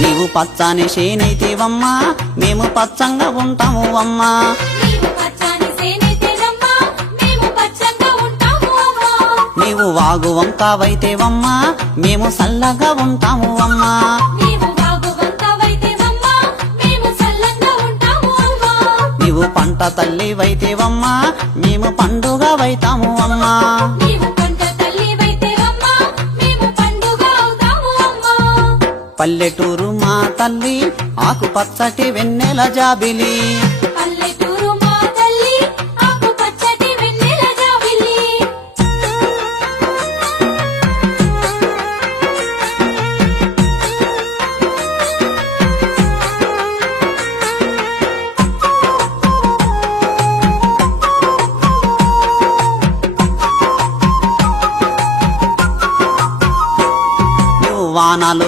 నీవు పచ్చని చేనైతేవమ్మా మేము పచ్చంగా ఉంటాము అమ్మా నీవు వాగు వంకావైతేవమ్మా మేము సల్లగా ఉంటాము అమ్మా నీవు పంట తల్లివైతేవమ్మా మేము పండుగవైతాము అమ్మా పల్లెటూరు మా తల్లి ఆకు పచ్చటి వెన్నెల జాబిలి వానాలు